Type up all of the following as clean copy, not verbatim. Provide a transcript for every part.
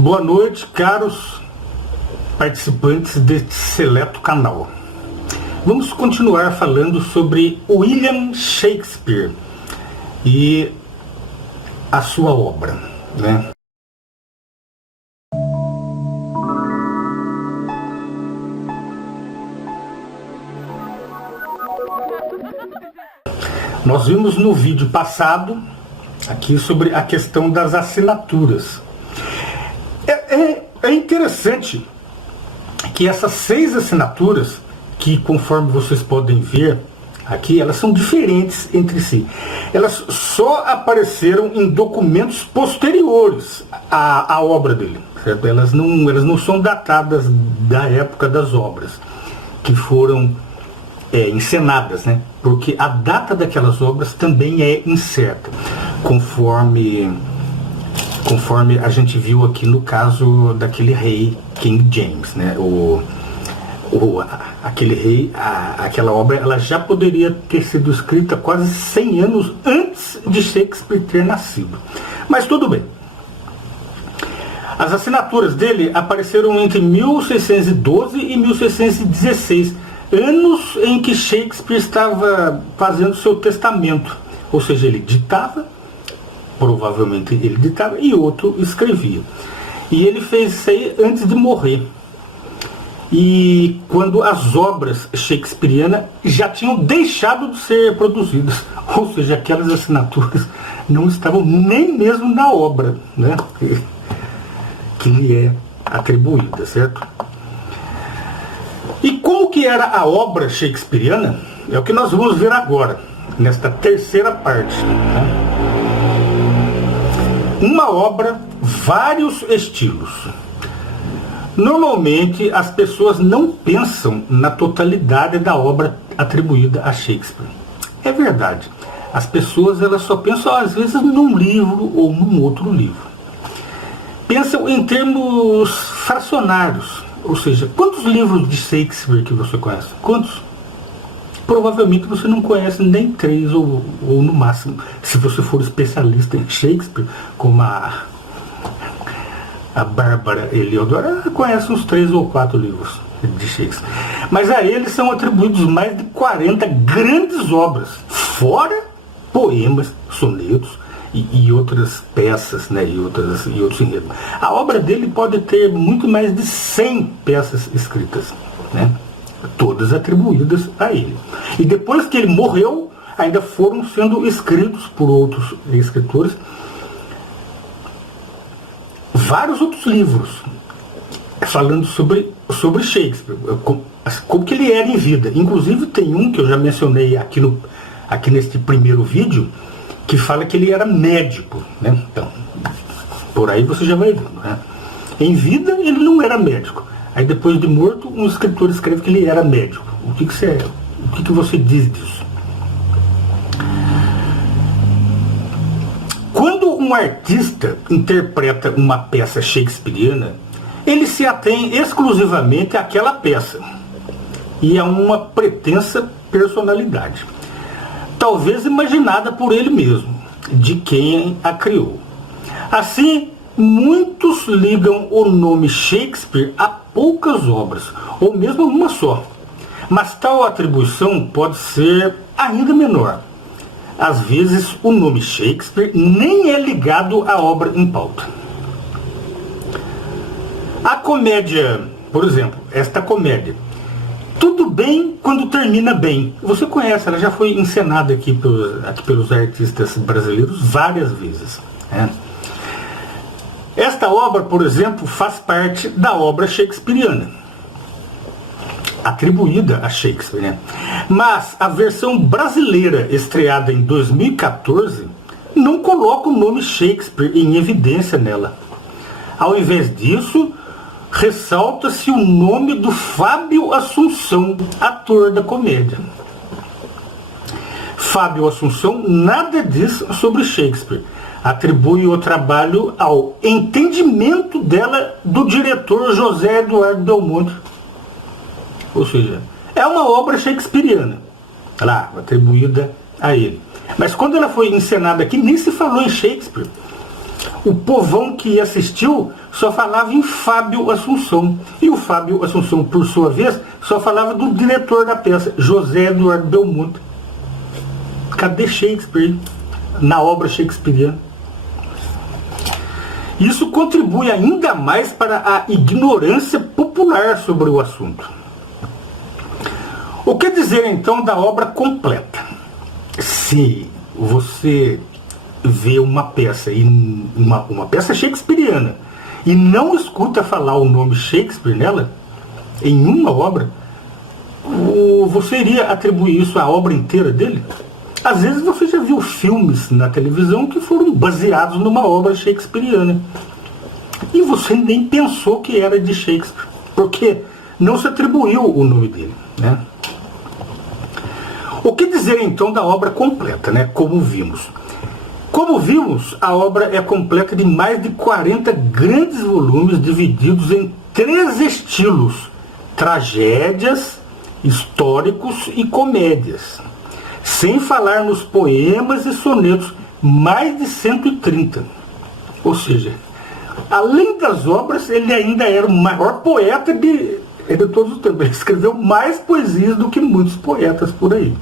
Boa noite, caros participantes deste seleto canal. Vamos continuar falando sobre William Shakespeare e a sua obra, né? Nós vimos no vídeo passado aqui sobre a questão das assinaturas. É interessante que essas 6 assinaturas, que conforme vocês podem ver aqui, elas são diferentes entre si. Elas só apareceram em documentos posteriores à obra dele, certo? Elas não são datadas da época das obras que foram encenadas, né? Porque a data daquelas obras também é incerta, conforme a gente viu aqui no caso daquele rei King James, né? Aquele rei, aquela obra, ela já poderia ter sido escrita quase 100 anos antes de Shakespeare ter nascido. Mas tudo bem. As assinaturas dele apareceram entre 1612 e 1616, anos em que Shakespeare estava fazendo seu testamento. Ou seja, ele ditava, provavelmente ele ditava, e outro escrevia. E ele fez isso aí antes de morrer. E quando as obras shakespearianas já tinham deixado de ser produzidas. Ou seja, aquelas assinaturas não estavam nem mesmo na obra, né, que lhe é atribuída, certo? E como que era a obra shakespeariana? É o que nós vamos ver agora, nesta terceira parte, né? Uma obra, vários estilos. Normalmente as pessoas não pensam na totalidade da obra atribuída a Shakespeare. É verdade. As pessoas elas só pensam às vezes num livro ou num outro livro. Pensam em termos fracionários. Ou seja, quantos livros de Shakespeare que você conhece? Quantos? Provavelmente você não conhece nem 3 ou no máximo, se você for especialista em Shakespeare, como a Bárbara Eliodora, conhece uns 3 ou 4 livros de Shakespeare. Mas a ele são atribuídos mais de 40 grandes obras, fora poemas, sonetos e outras peças, né, e outros enredos. A obra dele pode ter muito mais de 100 peças escritas, né, todas atribuídas a ele. E depois que ele morreu, ainda foram sendo escritos por outros escritores vários outros livros falando sobre Shakespeare, como que ele era em vida. Inclusive tem um que eu já mencionei aqui neste primeiro vídeo, que fala que ele era médico, né? Então, por aí você já vai vendo, né? Em vida ele não era médico. Aí depois de morto, um escritor escreve que ele era médico. O que você diz disso? Quando um artista interpreta uma peça shakespeariana, ele se atém exclusivamente àquela peça e a uma pretensa personalidade, talvez imaginada por ele mesmo, de quem a criou. Assim, muitos ligam o nome Shakespeare a poucas obras, ou mesmo a uma só. Mas tal atribuição pode ser ainda menor. Às vezes, o nome Shakespeare nem é ligado à obra em pauta. A comédia, por exemplo, esta comédia, Tudo Bem Quando Termina Bem. Você conhece, ela já foi encenada aqui pelos artistas brasileiros várias vezes, né? Esta obra, por exemplo, faz parte da obra shakespeariana, atribuída a Shakespeare, né? Mas a versão brasileira, estreada em 2014, não coloca o nome Shakespeare em evidência nela. Ao invés disso, ressalta-se o nome do Fábio Assunção, ator da comédia. Fábio Assunção nada diz sobre Shakespeare. Atribui o trabalho ao entendimento dela do diretor José Eduardo Belmonte. Ou seja, é uma obra shakespeariana, lá, atribuída a ele. Mas quando ela foi encenada aqui, nem se falou em Shakespeare. o povão que assistiu só falava em Fábio Assunção. E o Fábio Assunção, por sua vez, só falava do diretor da peça, José Eduardo Belmonte. Cadê Shakespeare na obra shakespeariana? Isso contribui ainda mais para a ignorância popular sobre o assunto. O que dizer então da obra completa? Se você vê uma peça, uma peça shakespeariana, e não escuta falar o nome Shakespeare nela, em uma obra, você iria atribuir isso à obra inteira dele? Às vezes você já viu filmes na televisão que foram baseados numa obra shakespeariana. E você nem pensou que era de Shakespeare, porque não se atribuiu o nome dele, né? O que dizer então da obra completa, né? Como vimos, a obra é completa de mais de 40 grandes volumes divididos em 3 estilos: tragédias, históricos e comédias. Sem falar nos poemas e sonetos, mais de 130. Ou seja, além das obras, ele ainda era o maior poeta de todos os tempos. Ele escreveu mais poesias do que muitos poetas por aí.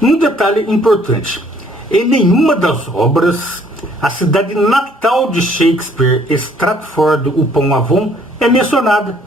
Um detalhe importante: em nenhuma das obras, a cidade natal de Shakespeare, Stratford-upon-Avon, é mencionada.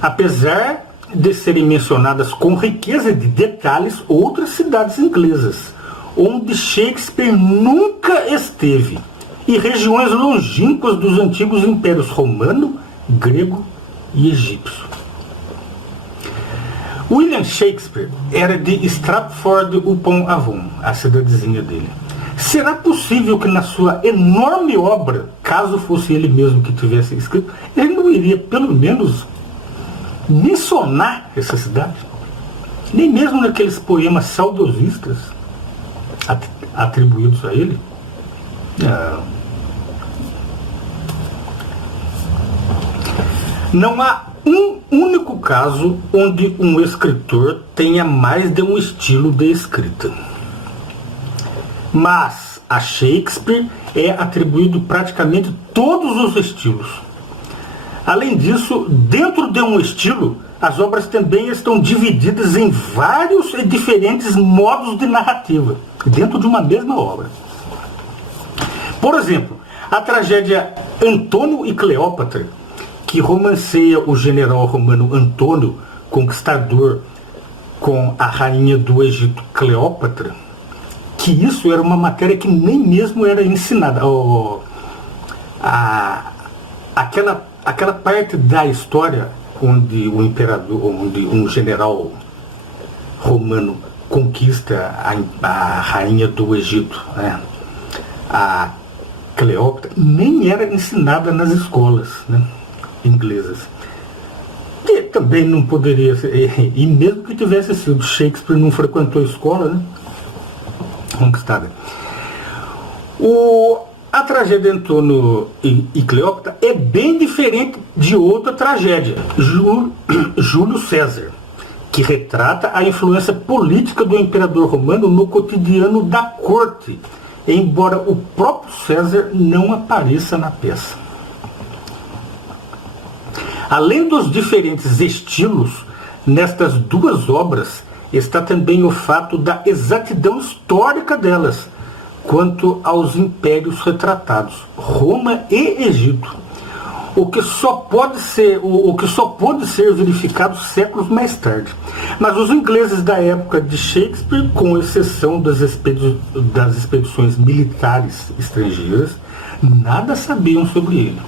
Apesar de serem mencionadas com riqueza de detalhes outras cidades inglesas, onde Shakespeare nunca esteve, e regiões longínquas dos antigos impérios romano, grego e egípcio. William Shakespeare era de Stratford-upon-Avon, a cidadezinha dele. Será possível que na sua enorme obra, caso fosse ele mesmo que tivesse escrito, ele não iria pelo menos mencionar essa cidade? Nem mesmo naqueles poemas saudosistas atribuídos a ele? Não há um único caso onde um escritor tenha mais de um estilo de escrita. Mas a Shakespeare é atribuído praticamente todos os estilos. Além disso, dentro de um estilo, as obras também estão divididas em vários e diferentes modos de narrativa, dentro de uma mesma obra. Por exemplo, a tragédia Antônio e Cleópatra, que romanceia o general romano Antônio, conquistador, com a rainha do Egito Cleópatra, que isso era uma matéria que nem mesmo era ensinada. Aquela parte da história onde o imperador, onde um general romano conquista a rainha do Egito, né? A Cleópatra, nem era ensinada nas escolas, né, inglesas. E também não poderia ser, e mesmo que tivesse sido, Shakespeare não frequentou a escola, né, conquistada. A tragédia Antônio e Cleópatra é bem diferente de outra tragédia, Júlio César, que retrata a influência política do imperador romano no cotidiano da corte, embora o próprio César não apareça na peça. Além dos diferentes estilos, nestas duas obras está também o fato da exatidão histórica delas, quanto aos impérios retratados, Roma e Egito, o que só pôde ser verificado séculos mais tarde. Mas os ingleses da época de Shakespeare, com exceção das expedições militares estrangeiras, nada sabiam sobre ele.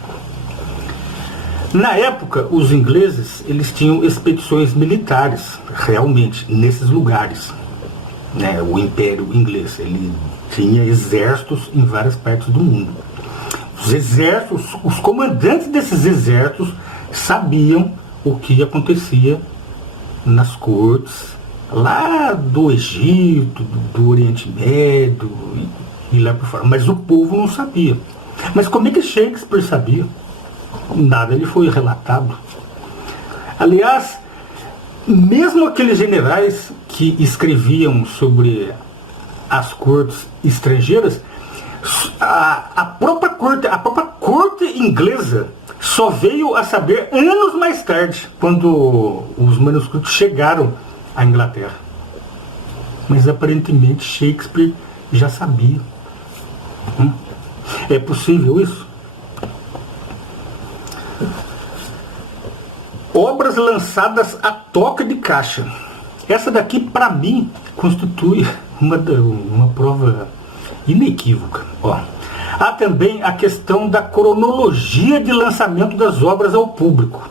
Na época, os ingleses eles tinham expedições militares, realmente, nesses lugares. Né? O Império Inglês, ele tinha exércitos em várias partes do mundo. Os exércitos, os comandantes desses exércitos sabiam o que acontecia nas cortes, lá do Egito, do Oriente Médio e lá por fora. Mas o povo não sabia. Mas como é que Shakespeare sabia? Nada lhe foi relatado. Aliás, mesmo aqueles generais que escreviam sobre às cortes estrangeiras, a própria corte inglesa só veio a saber anos mais tarde, quando os manuscritos chegaram à Inglaterra. Mas aparentemente Shakespeare já sabia. É possível isso? Obras lançadas a toque de caixa. Essa daqui, para mim, constitui uma prova inequívoca. Há também a questão da cronologia de lançamento das obras ao público.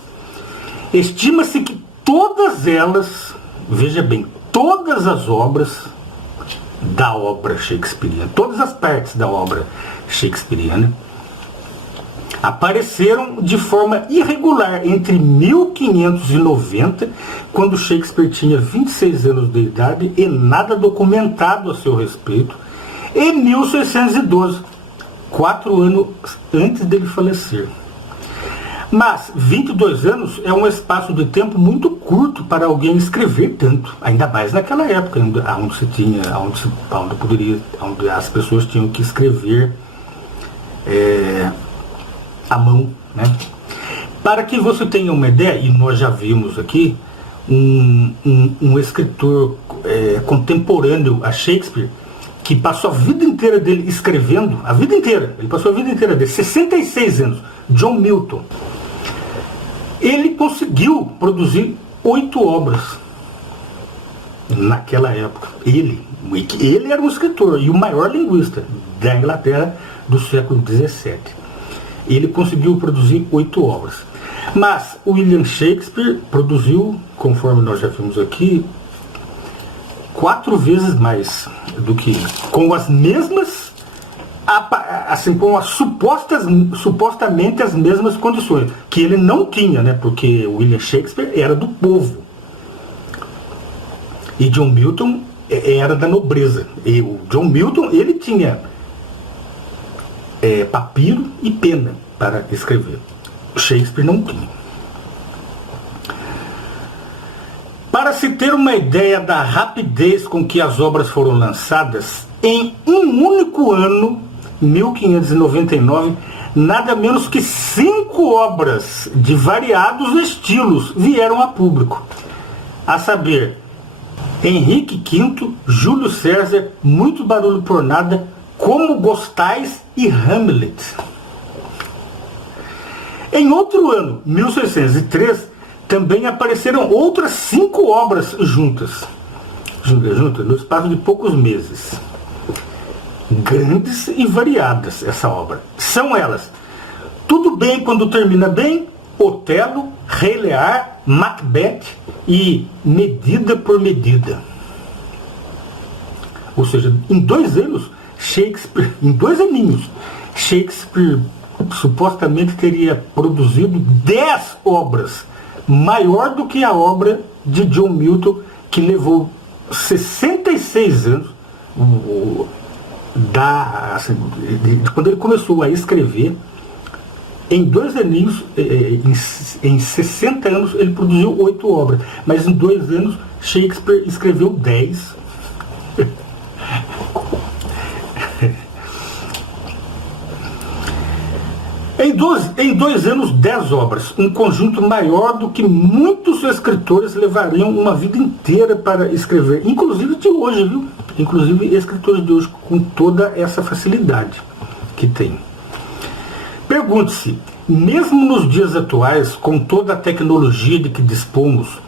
Estima-se que todas elas, veja bem, todas as obras da obra shakespeariana, todas as partes da obra shakespeariana, apareceram de forma irregular entre 1590, quando Shakespeare tinha 26 anos de idade e nada documentado a seu respeito, e 1612, 4 anos antes dele falecer. Mas 22 anos é um espaço de tempo muito curto para alguém escrever tanto, ainda mais naquela época, onde as pessoas tinham que escrever à mão, né? Para que você tenha uma ideia, e nós já vimos aqui, um escritor contemporâneo a Shakespeare, que passou a vida inteira dele escrevendo, ele passou a vida inteira dele, 66 anos, John Milton. Ele conseguiu produzir 8 obras naquela época. Ele era um escritor e o maior linguista da Inglaterra do século XVII. Ele conseguiu produzir 8 obras. Mas William Shakespeare produziu, conforme nós já vimos aqui, 4 vezes mais do que ele, com as mesmas, assim, com as supostamente as mesmas condições, que ele não tinha, né? Porque William Shakespeare era do povo e John Milton era da nobreza. E o John Milton, ele tinha papiro e pena para escrever. Shakespeare não tinha. Para se ter uma ideia da rapidez com que as obras foram lançadas, em um único ano, 1599, nada menos que 5 obras de variados estilos vieram a público. A saber, Henrique V, Júlio César, Muito Barulho por Nada, Como Gostais e Hamlet. Em outro ano, 1603, também apareceram outras 5 obras juntas, no espaço de poucos meses. Grandes e variadas essa obra. São elas: Tudo Bem Quando Termina Bem, Otelo, Rei Lear, Macbeth e Medida por Medida. Ou seja, em 2 anos, em 2 aninhos, Shakespeare supostamente teria produzido 10 obras, maior do que a obra de John Milton, que levou 66 anos, quando ele começou a escrever. Em 2 aninhos, em 60 anos, ele produziu 8 obras, mas em 2 anos Shakespeare escreveu 10. Em 2 anos, 10 obras, um conjunto maior do que muitos escritores levariam uma vida inteira para escrever, inclusive de hoje, viu? Inclusive escritores de hoje, com toda essa facilidade que tem. Pergunte-se, mesmo nos dias atuais, com toda a tecnologia de que dispomos,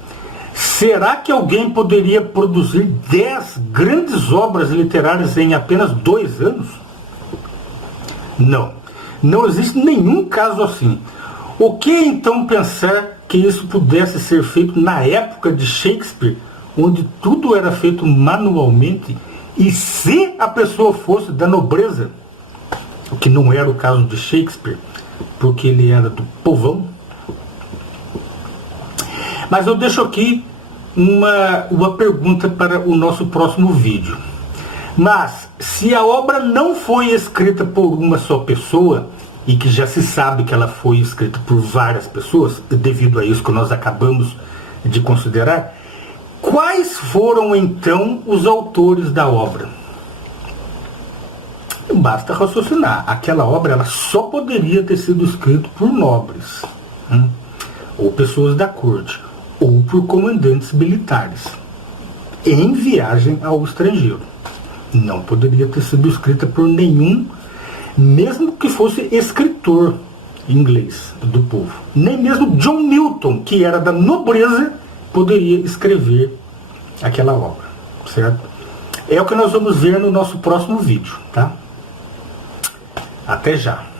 será que alguém poderia produzir 10 grandes obras literárias em apenas 2 anos? Não existe nenhum caso assim. O que então pensar que isso pudesse ser feito na época de Shakespeare, onde tudo era feito manualmente, e se a pessoa fosse da nobreza, o que não era o caso de Shakespeare, porque ele era do povão? Mas eu deixo aqui uma pergunta para o nosso próximo vídeo. Mas, se a obra não foi escrita por uma só pessoa, e que já se sabe que ela foi escrita por várias pessoas, devido a isso que nós acabamos de considerar, quais foram então os autores da obra? Basta raciocinar. Aquela obra ela só poderia ter sido escrita por nobres, ou pessoas da corte, ou por comandantes militares, em viagem ao estrangeiro. Não poderia ter sido escrita por nenhum, mesmo que fosse escritor inglês do povo. Nem mesmo John Milton, que era da nobreza, poderia escrever aquela obra, certo? É o que nós vamos ver no nosso próximo vídeo, tá? Até já!